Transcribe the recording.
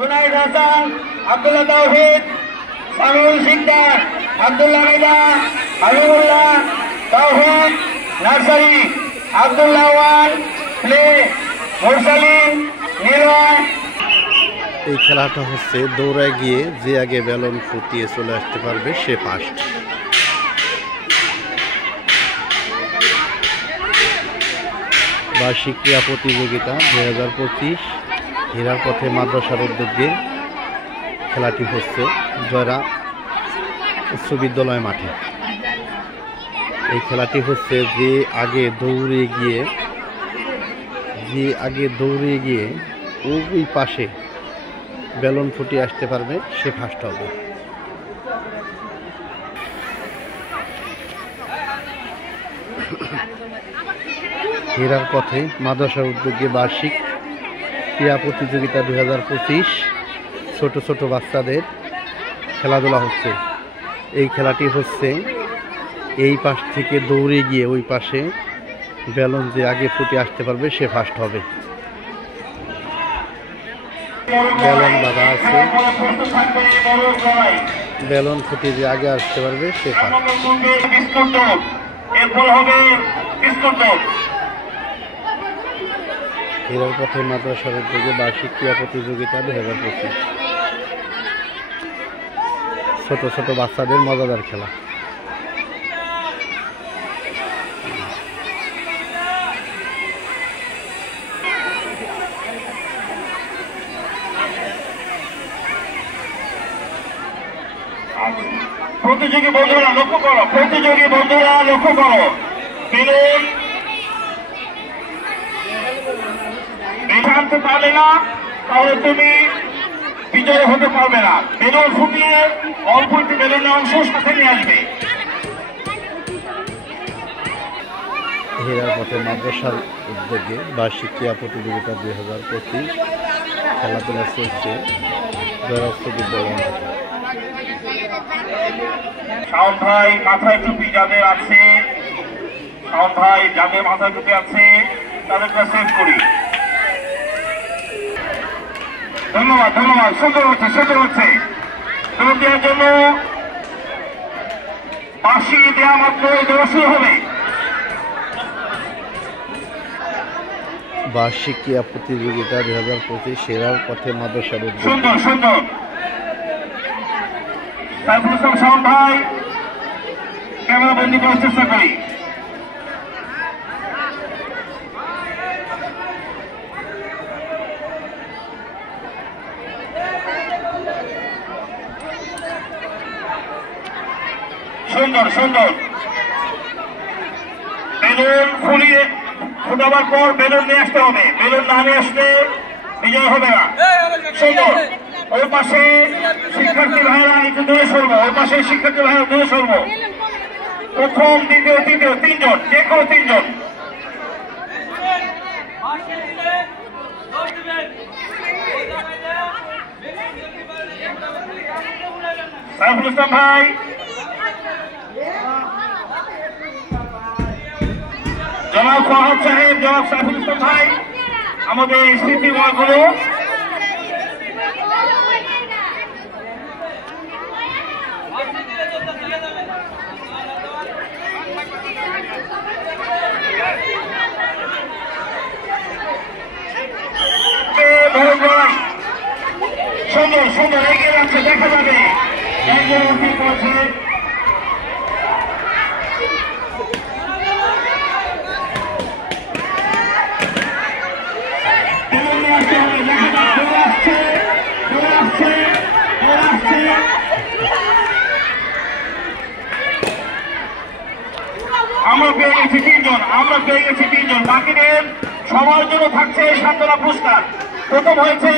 জুনাইদ হাসান, আব্দুল্লাহ তাওহিদ, সামিউল শিকদার, আব্দুল্লাহ মিদা, হাবিবুল্লাহ, তাওহিদ, nursery, Abdullah one, play, মুরসালিন, নিলয়। এই খেলাটা হচ্ছে দৌড়ায় গিয়ে যে আগে বেলুন ফুটিয়ে চলে আসতে পারবে সে ফার্স্ট। বার্ষিক ক্রীড়া প্রতিযোগিতা 2025 হীরার পথে মাদ্রাসার উদ্যোগে খেলাটি হচ্ছে জয়রা উচ্চ বিদ্যালয় মাঠে। এই খেলাটি হচ্ছে যে আগে দৌড়ে গিয়ে ওই পাশে বেলুন ফুটিয়ে আসতে পারবে সে ফার্স্ট হবে। হীরার পথে মাদ্রাসার উদ্যোগে বার্ষিক ক্রীড়া প্রতিযোগিতা 2025 ছোট ছোট বাচ্চাদের খেলাধুলা হচ্ছে। এই খেলাটি হচ্ছে এই পাশ থেকে দৌড়ে গিয়ে ওই পাশে বেলুন যে আগে ফুটে আসতে পারবে সে ফার্স্ট হবে। বেলুন বাঁধা আছে, বেলুন ফুটে যে আগে আসতে পারবে সে ফার্স্ট। হীরার পথে মাদ্রাসার উদ্যোগে বার্ষিক ক্রীড়া প্রতিযোগিতা 2025 ছোট ছোট বাচ্চাদের মজাদার খেলা। প্রতিযোগী বন্ধুরা লক্ষ্য করো, বেলুন আনতে পারলে না তাহলে তুমি বিজয় হতে পারবে না। বেলুন ফুটিয়ে অল্প একটু বেলুনের অংশ সাথে নিয়ে আসবে। হীরার পথে মাদ্রাসার উদ্যোগে বার্ষিক ক্রীড়া প্রতিযোগিতা 2025 খেলাধুলা চলছে জয়রা উচ্চ বিদ্যালয় মাঠে। শাওন ভাই মাথায় টুপি যাদের আছে, তাদেরকে সেভ করি। ধন্যবাদ। সুন্দর হচ্ছে দৌড় দেওয়ার জন্য বাঁশি দেওয়া মাত্র দৌড় শুরু হবে। বার্ষিক ক্রীড়া প্রতিযোগিতা 2025 সেরার পথে মাদ্রাসার উদ্যোগে। সুন্দর সাইফুল ইসলাম শাওন ভাই ক্যামেরা বন্দি করার চেষ্টা করি। সুন্দর বেলুন ফুটাবার পর বেলুন নিয়ে আসতে হবে। বেলুন না নিয়ে আসলে বিজয় হবে না। সুন্দর। ওই পাশে শিক্ষার্থী ভাইরা একটু দূরে সরবো, প্রথম দ্বিতীয় তৃতীয় তিনজন, যে কোনো তিনজন। সাইফুল ইসলাম ভাই, জনাব ফাহাদ সাহেব, জনাব সাইফুল ইসলাম ভাই আমাদের স্মৃতিময়গুলো সুন্দর এগিয়ে যাচ্ছে, দেখা যাবে আমরা পেয়ে গেছি তিনজন। বাকিদের সবার জন্য থাকছে সান্ত্বনা পুরস্কার। প্রথম হয়েছে